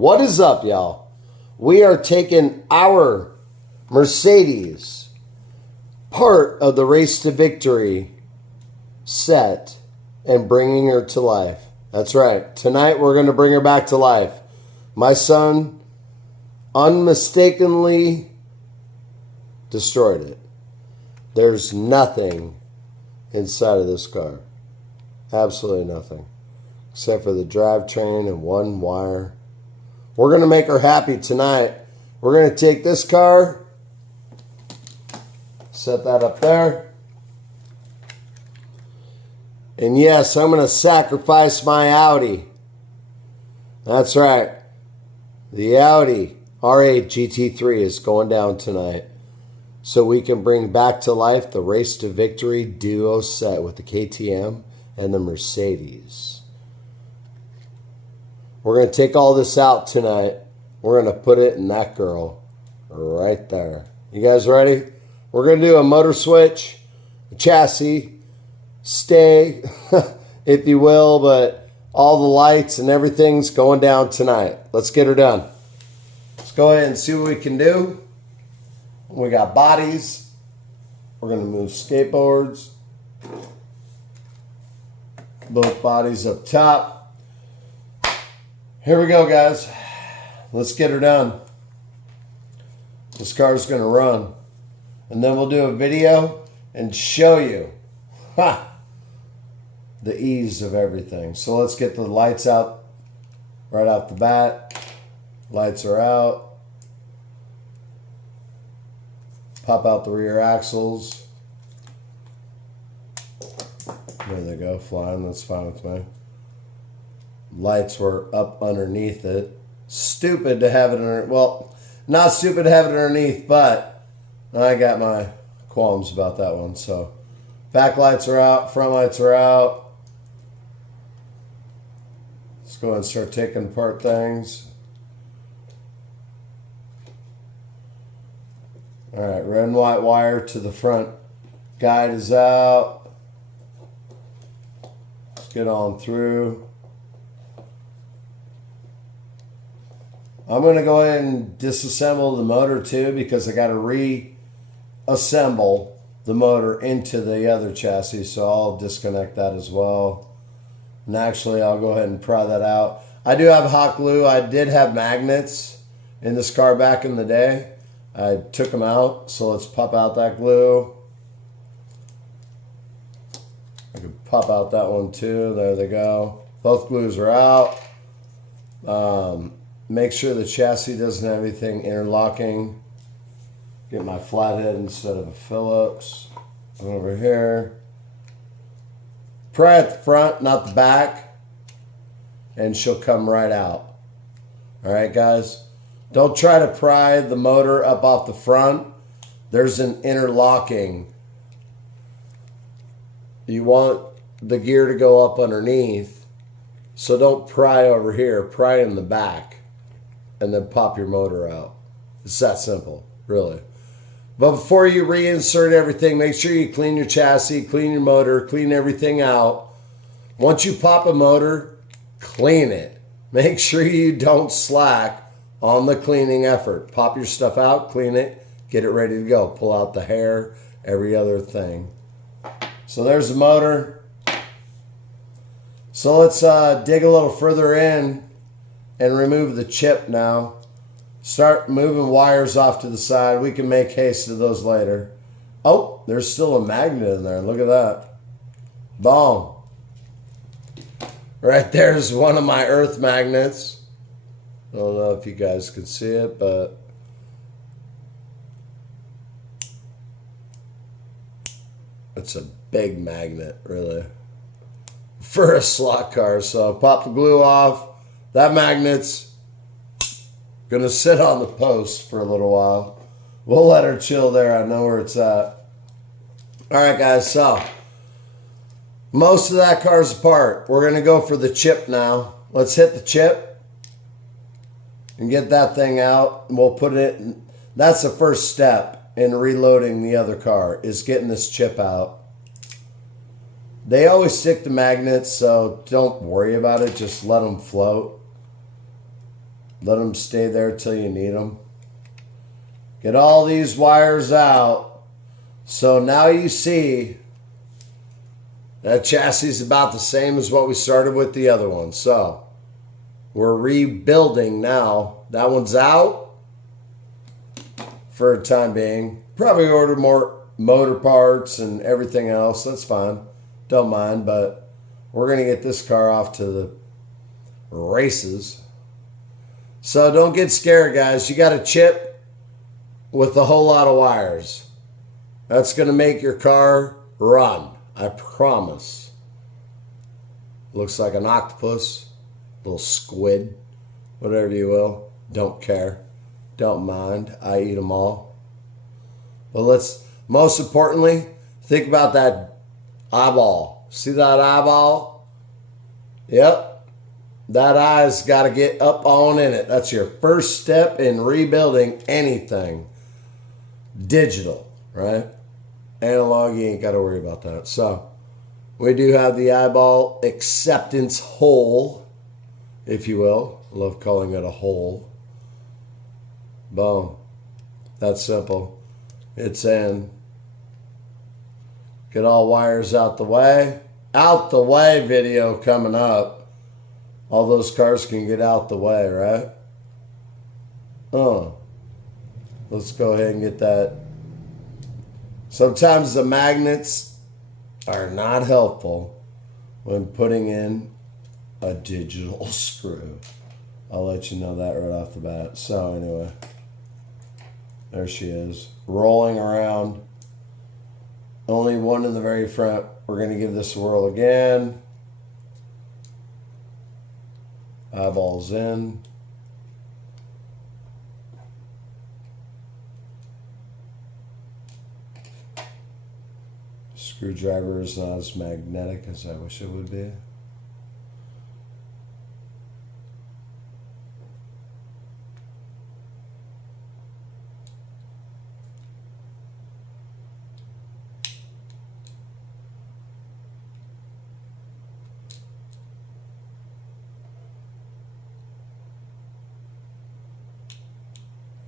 What is up, y'all? We are taking our Mercedes, part of the Race to Victory set, and bringing her to life. That's right. Tonight we're going to bring her back to life. My son unmistakably destroyed it. There's nothing inside of this car. Absolutely nothing. Except for the drivetrain and one wire. We're going to make her happy tonight. We're going to take this car, set that up there. And yes, I'm going to sacrifice my Audi. That's right. The Audi R8 GT3 is going down tonight. So we can bring back to life the Race to Victory duo set with the KTM and the Mercedes. We're going to take all this out tonight. We're going to put it in that girl right there. You guys ready? We're going to do a motor switch, a chassis, stay, if you will, but all the lights and everything's going down tonight. Let's get her done. Let's go ahead and see what we can do. We got bodies. We're going to move skateboards. Both bodies up top. Here we go, guys. Let's get her done. This car's going to run. And then we'll do a video and show you the ease of everything. So let's get the lights out right off the bat. Lights are out. Pop out the rear axles. There they go, flying. That's fine with me. Lights were up underneath it. Stupid to have it under, well, not stupid to have it underneath, but I got my qualms about that one. So back lights are out, front lights are out. Let's go ahead and start taking apart things. All right, red and white wire to the front guide is out. Let's get on through. I'm going to go ahead and disassemble the motor too, because I got to reassemble the motor into the other chassis. So I'll disconnect that as well. And actually, I'll go ahead and pry that out. I do have hot glue. I did have magnets in this car back in the day. I took them out. So let's pop out that glue. I could pop out that one too. There they go. Both glues are out. Make sure the chassis doesn't have anything interlocking. Get my flathead instead of a Phillips. Over here. Pry at the front, not the back. And she'll come right out. Alright, guys? Don't try to pry the motor up off the front. There's an interlocking. You want the gear to go up underneath. So don't pry over here. Pry in the back. And then pop your motor out. It's that simple, really. But before you reinsert everything, make sure you clean your chassis, clean your motor, clean everything out. Once you pop a motor, clean it. Make sure you don't slack on the cleaning effort. Pop your stuff out, clean it, get it ready to go. Pull out the hair, every other thing. So there's the motor. So let's dig a little further in and remove the chip now. Start moving wires off to the side. We can make haste to those later. Oh, there's still a magnet in there. Look at that. Boom. Right there's one of my earth magnets. I don't know if you guys can see it, but it's a big magnet, really, for a slot car. So pop the glue off. That magnet's going to sit on the post for a little while. We'll let her chill there. I know where it's at. All right, guys. So most of that car's apart. We're going to go for the chip now. Let's hit the chip and get that thing out. And we'll put it in. That's the first step in reloading the other car, is getting this chip out. They always stick to magnets, so don't worry about it. Just let them float. Let them stay there till you need them. Get all these wires out. So now you see that chassis is about the same as what we started with the other one. So we're rebuilding now. That one's out for the time being. Probably order more motor parts and everything else. That's fine. Don't mind. But we're going to get this car off to the races. So don't get scared, guys. You got a chip with a whole lot of wires. That's going to make your car run. I promise. Looks like an octopus, little squid, whatever you will. Don't care. Don't mind. I eat them all. But let's, most importantly, think about that eyeball. See that eyeball? Yep. That eye's got to get up on in it. That's your first step in rebuilding anything. Digital, right? Analog, you ain't got to worry about that. So we do have the eyeball acceptance hole, if you will. I love calling it a hole. Boom. That's simple. It's in. Get all wires out the way. Out the way video coming up. All those cars can get out the way, right? Let's go ahead and get that. Sometimes the magnets are not helpful when putting in a digital screw. I'll let you know that right off the bat. So anyway, there she is, rolling around. Only one in the very front. We're going to give this a whirl again. Eyeballs in. Screwdriver is not as magnetic as I wish it would be.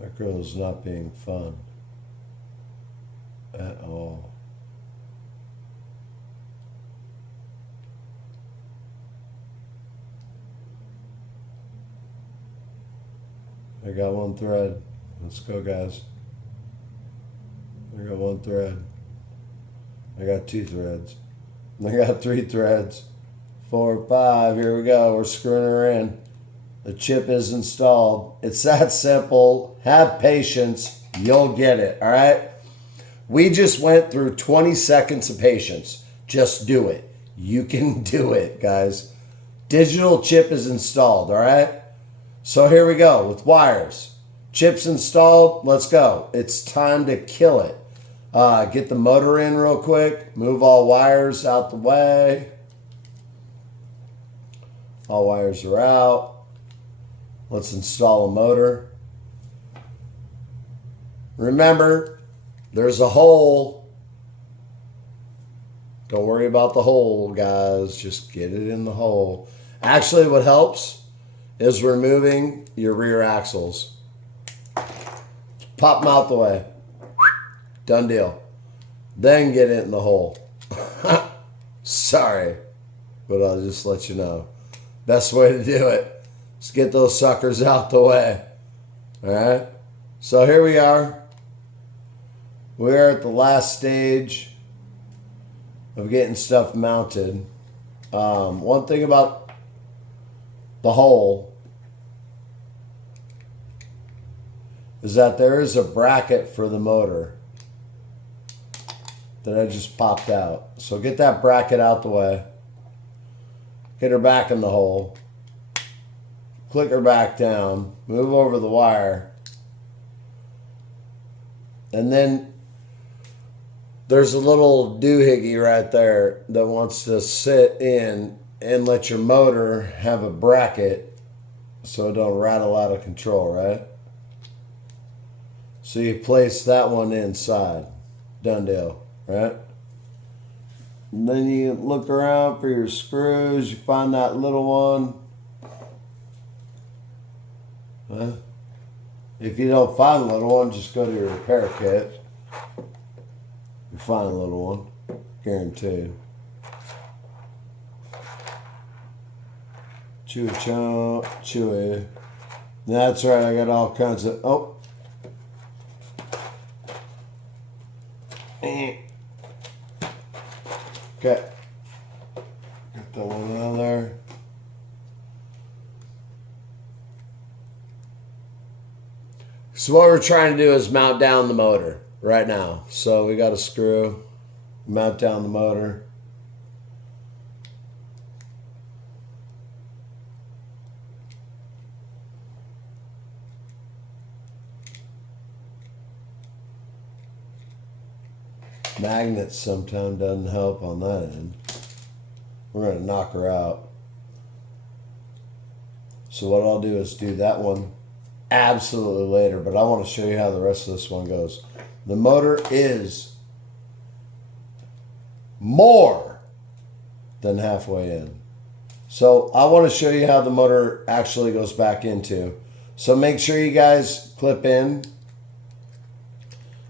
That girl is not being fun at all. I got one thread. Let's go, guys. I got one thread. I got two threads. I got three threads. 4, 5. Here we go. We're screwing her in. The chip is installed. It's that simple. Have patience. You'll get it. All right? We just went through 20 seconds of patience. Just do it. You can do it, guys. Digital chip is installed. All right? So here we go with wires. Chips installed. Let's go. It's time to kill it. Get the motor in real quick. Move all wires out the way. All wires are out. Let's install a motor. Remember, there's a hole. Don't worry about the hole, guys. Just get it in the hole. Actually, what helps is removing your rear axles. Pop them out the way. Done deal. Then get it in the hole. Sorry, but I'll just let you know. Best way to do it is get those suckers out the way. All right? So here we are. We're at the last stage of getting stuff mounted. One thing about the hole is that there is a bracket for the motor that I just popped out. So get that bracket out the way. Get her back in the hole. Click her back down. Move over the wire. And then there's a little doohickey right there that wants to sit in and let your motor have a bracket so it don't rattle out of control, right? So you place that one inside. Done deal, right? And then you look around for your screws. You find that little one. If you don't find a little one, just go to your repair kit. You find a little one, guaranteed. Chewy chomp, chewy. That's right, I got all kinds of, oh. Okay. Got that one out there. So what we're trying to do is mount down the motor right now. So we got a screw, mount down the motor. Magnets sometimes doesn't help on that end. We're going to knock her out. So what I'll do is do that one absolutely later, but I want to show you how the rest of this one goes. The motor is more than halfway in. So I want to show you how the motor actually goes back into. So make sure you guys clip in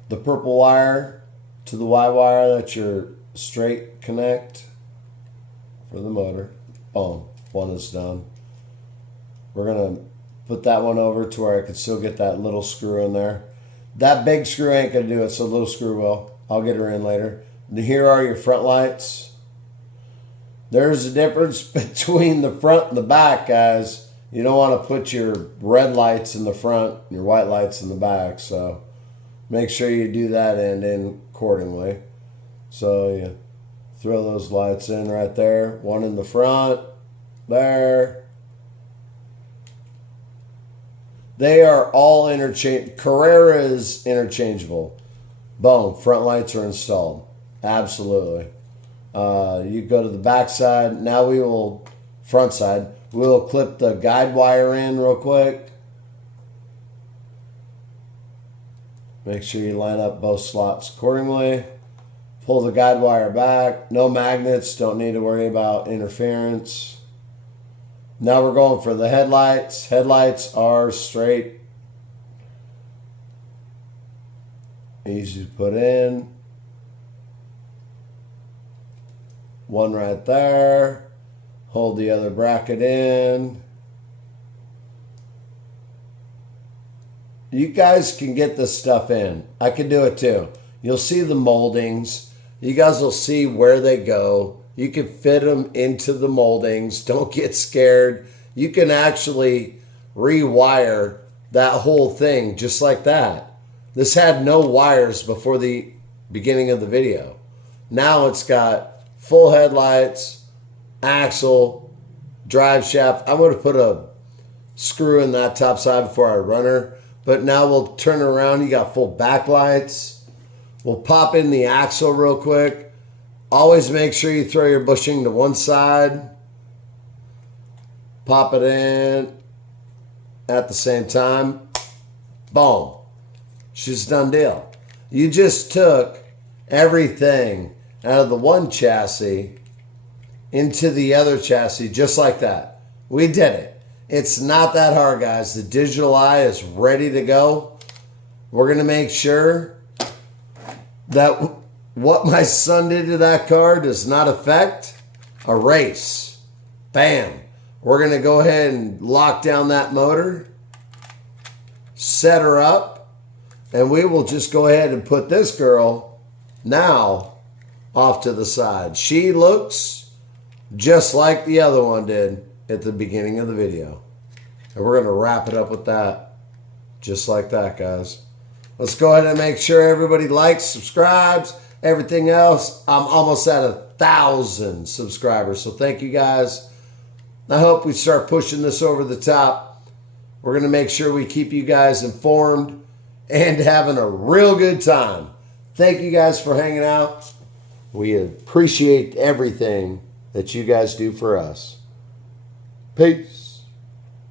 the purple wire to the Y wire. That's your straight connect for the motor. Boom, one is done. We're going to put that one over to where I can still get that little screw in there. That big screw ain't going to do it, so the little screw will. I'll get her in later. Here are your front lights. There's a difference between the front and the back, guys. You don't want to put your red lights in the front and your white lights in the back, so make sure you do that end in accordingly. So you throw those lights in right there. One in the front, there. They are all interchangeable. Carrera is interchangeable. Boom, front lights are installed. Absolutely. You go to the back side. Now we will, front side, we'll clip the guide wire in real quick. Make sure you line up both slots accordingly. Pull the guide wire back. No magnets, don't need to worry about interference. Now we're going for the headlights. Headlights are straight. Easy to put in. One right there. Hold the other bracket in. You guys can get this stuff in. I can do it too. You'll see the moldings. You guys will see where they go. You can fit them into the moldings. Don't get scared. You can actually rewire that whole thing just like that. This had no wires before the beginning of the video. Now it's got full headlights, axle, drive shaft. I'm going to put a screw in that top side before I run her. But now we'll turn her around. You got full backlights. We'll pop in the axle real quick. Always make sure you throw your bushing to one side. Pop it in at the same time. Boom. She's done deal. You just took everything out of the one chassis into the other chassis just like that. We did it. It's not that hard, guys. The digital eye is ready to go. We're going to make sure that what my son did to that car does not affect a race. Bam. We're going to go ahead and lock down that motor, set her up, and we will just go ahead and put this girl now off to the side. She looks just like the other one did at the beginning of the video. And we're going to wrap it up with that. Just like that, guys. Let's go ahead and make sure everybody likes, subscribes, everything else. I'm almost at 1,000 subscribers. So thank you, guys. I hope we start pushing this over the top. We're going to make sure we keep you guys informed and having a real good time. Thank you guys for hanging out. We appreciate everything that you guys do for us. Peace.